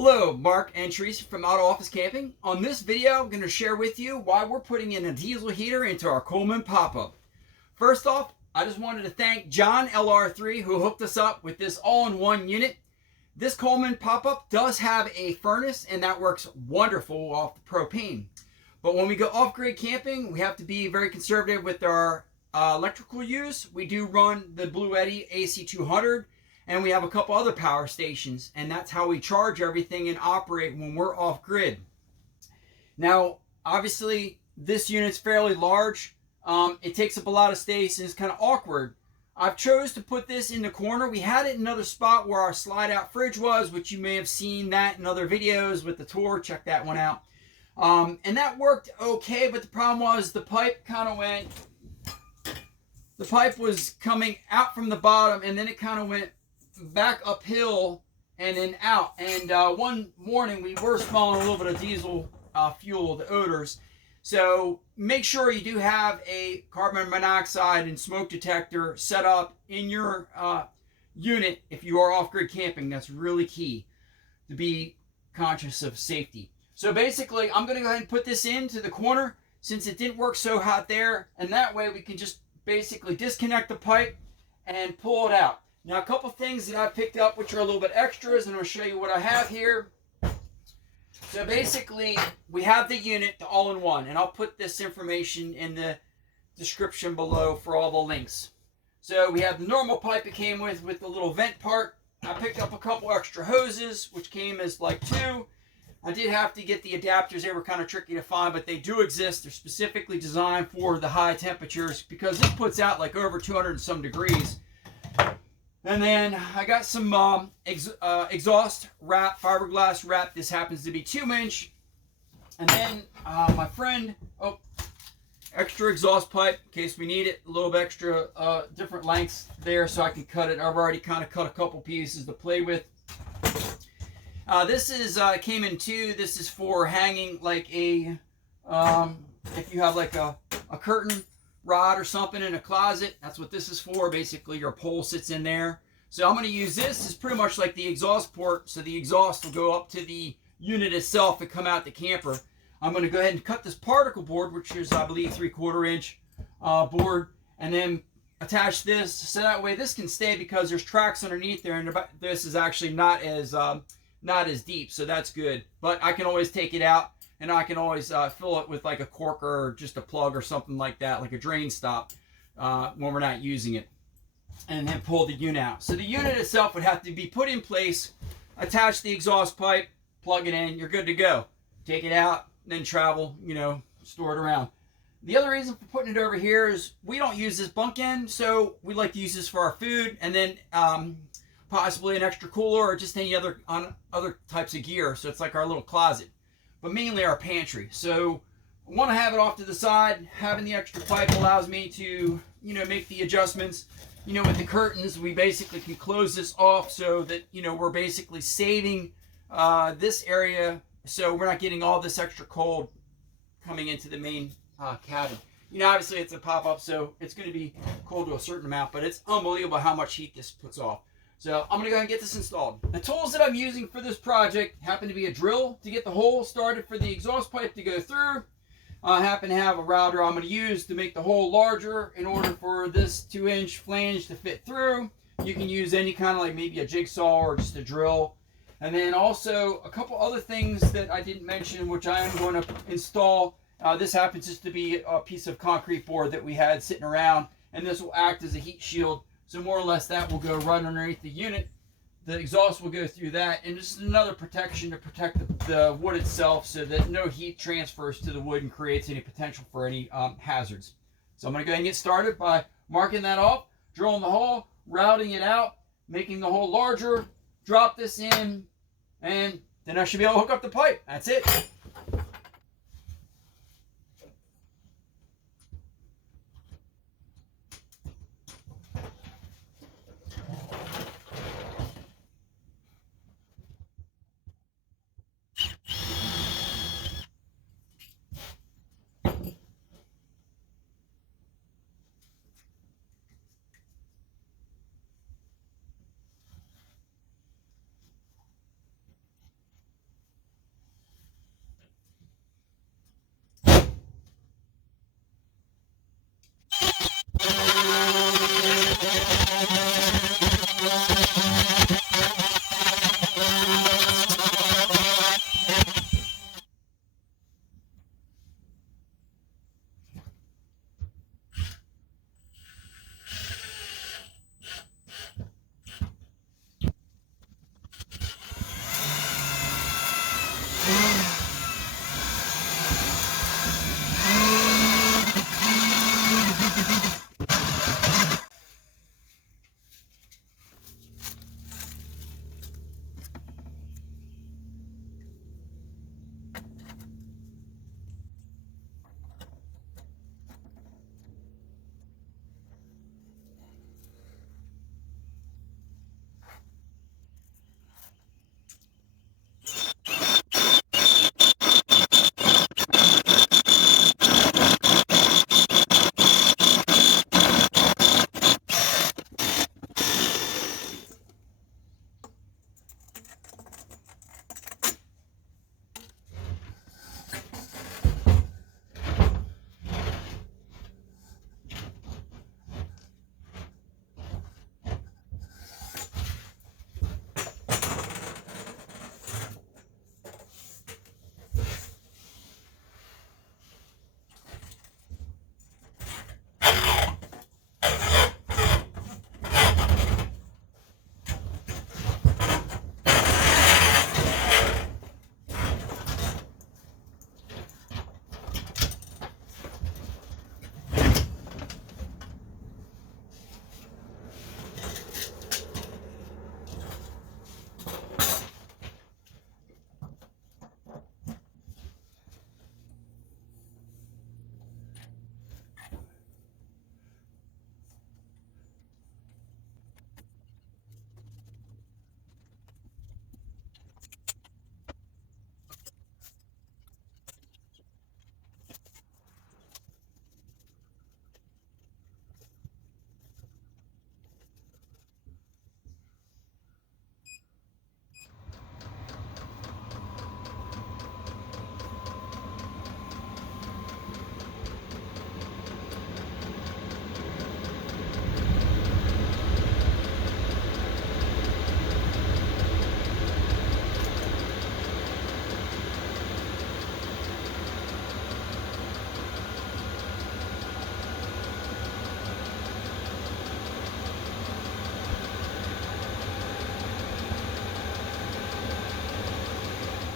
Hello, Mark and Teresa from Auto Office Camping. On this video, I'm going to share with you why we're putting in a diesel heater into our Coleman Pop Up. First off, I just wanted to thank John LR3 who hooked us up with this all-in-one unit. This Coleman Pop Up does have a furnace and that works wonderful off the propane. But when we go off-grid camping, we have to be very conservative with our electrical use. We do run the Bluetti AC200. And we have a couple other power stations, and that's how we charge everything and operate when we're off grid. Now, obviously, this unit's fairly large. It takes up a lot of space and it's kind of awkward. I've chose to put this in the corner. We had it in another spot where our slide out fridge was, which you may have seen that in other videos with the tour. Check that one out. And that worked okay, but the problem was the pipe kind of went, the pipe was coming out from the bottom and then it kind of went back uphill and then out. And one morning we were smelling a little bit of diesel fuel, the odors. So make sure you do have a carbon monoxide and smoke detector set up in your unit if you are off-grid camping. That's really key to be conscious of safety. So basically I'm going to go ahead and put this into the corner since it didn't work so hot there, and that way we can just basically disconnect the pipe and pull it out. Now, a couple things that I picked up which are a little bit extras, and I'll show you what I have here. So basically, we have the unit, the all-in-one, and I'll put this information in the description below for all the links. So we have the normal pipe it came with the little vent part. I picked up a couple extra hoses, which came as like 2. I did have to get the adapters. They were kind of tricky to find, but they do exist. They're specifically designed for the high temperatures because it puts out like over 200 and some degrees. And then I got some exhaust wrap, fiberglass wrap. This happens to be 2-inch. And then my friend, extra exhaust pipe in case we need it. A little bit extra, different lengths there so I can cut it. I've already kind of cut a couple pieces to play with. This is came in 2. This is for hanging like a, if you have like a curtain rod or something in a closet. That's what this is for. Basically your pole sits in there. So I'm going to use this as pretty much like the exhaust port, so the exhaust will go up to the unit itself and come out the camper. I'm going to go ahead and cut this particle board, which is I believe 3/4 inch board, and then attach this so that way this can stay because there's tracks underneath there, and this is actually not as deep, so that's good. But I can always take it out and I can always fill it with like a cork or just a plug or something like that, like a drain stop when we're not using it. And then pull the unit out. So the unit itself would have to be put in place, attach the exhaust pipe, plug it in, you're good to go. Take it out, then travel, store it around. The other reason for putting it over here is we don't use this bunk end, so we like to use this for our food and then possibly an extra cooler or just any other types of gear. So it's like our little closet. But mainly our pantry. So I want to have it off to the side. Having the extra pipe allows me to, make the adjustments. With the curtains, we basically can close this off so that, we're basically saving this area so we're not getting all this extra cold coming into the main cabin. Obviously it's a pop-up, so it's going to be cold to a certain amount, but it's unbelievable how much heat this puts off. So I'm going to go ahead and get this installed. The tools that I'm using for this project happen to be a drill to get the hole started for the exhaust pipe to go through. I happen to have a router I'm going to use to make the hole larger in order for this 2-inch flange to fit through. You can use any kind of like maybe a jigsaw or just a drill. And then also a couple other things that I didn't mention which I am going to install. This happens just to be a piece of concrete board that we had sitting around, and this will act as a heat shield. So more or less that will go right underneath the unit. The exhaust will go through that, and this is another protection to protect the wood itself so that no heat transfers to the wood and creates any potential for any hazards. So I'm going to go ahead and get started by marking that off, drilling the hole, routing it out, making the hole larger, drop this in, and then I should be able to hook up the pipe. That's it.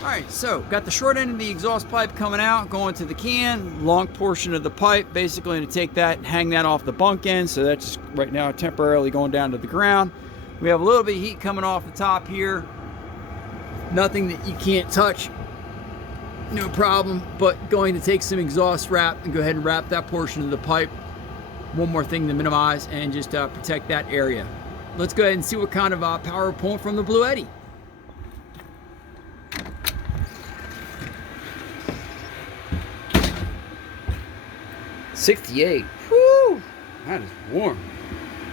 Alright, so got the short end of the exhaust pipe coming out, going to the can, long portion of the pipe, basically going to take that and hang that off the bunk end, so that's just right now temporarily going down to the ground. We have a little bit of heat coming off the top here, nothing that you can't touch, no problem, but going to take some exhaust wrap and go ahead and wrap that portion of the pipe. One more thing to minimize and just protect that area. Let's go ahead and see what kind of power we're pulling from the Bluetti. 68. Whew, that is warm.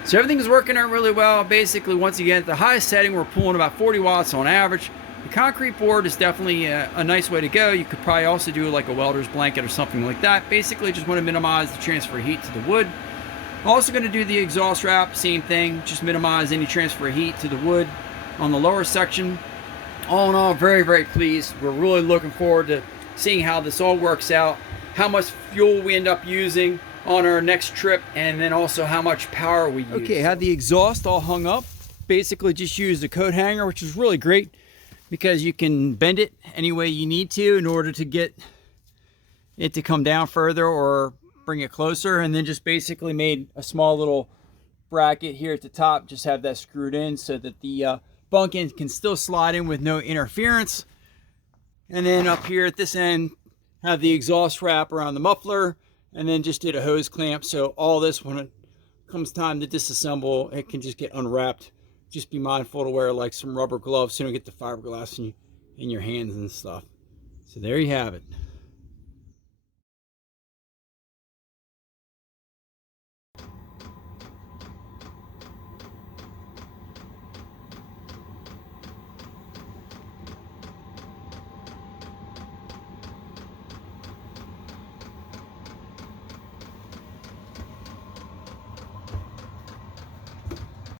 So everything is working out really well. Basically, once again, at the highest setting, we're pulling about 40 watts on average. The concrete board is definitely a nice way to go. You could probably also do like a welder's blanket or something like that. Basically, just want to minimize the transfer of heat to the wood. I'm also going to do the exhaust wrap, same thing, just minimize any transfer of heat to the wood on the lower section. All in all, very, very pleased. We're really looking forward to seeing how this all works out, how much fuel we end up using on our next trip, and then also how much power we use. Okay, had the exhaust all hung up. Basically just used a coat hanger, which is really great because you can bend it any way you need to in order to get it to come down further or bring it closer, and then just basically made a small little bracket here at the top, just have that screwed in so that the bunk end can still slide in with no interference. And then up here at this end, have the exhaust wrap around the muffler, and then just did a hose clamp. So all this, when it comes time to disassemble, it can just get unwrapped. Just be mindful to wear like some rubber gloves so you don't get the fiberglass in your hands and stuff. So there you have it.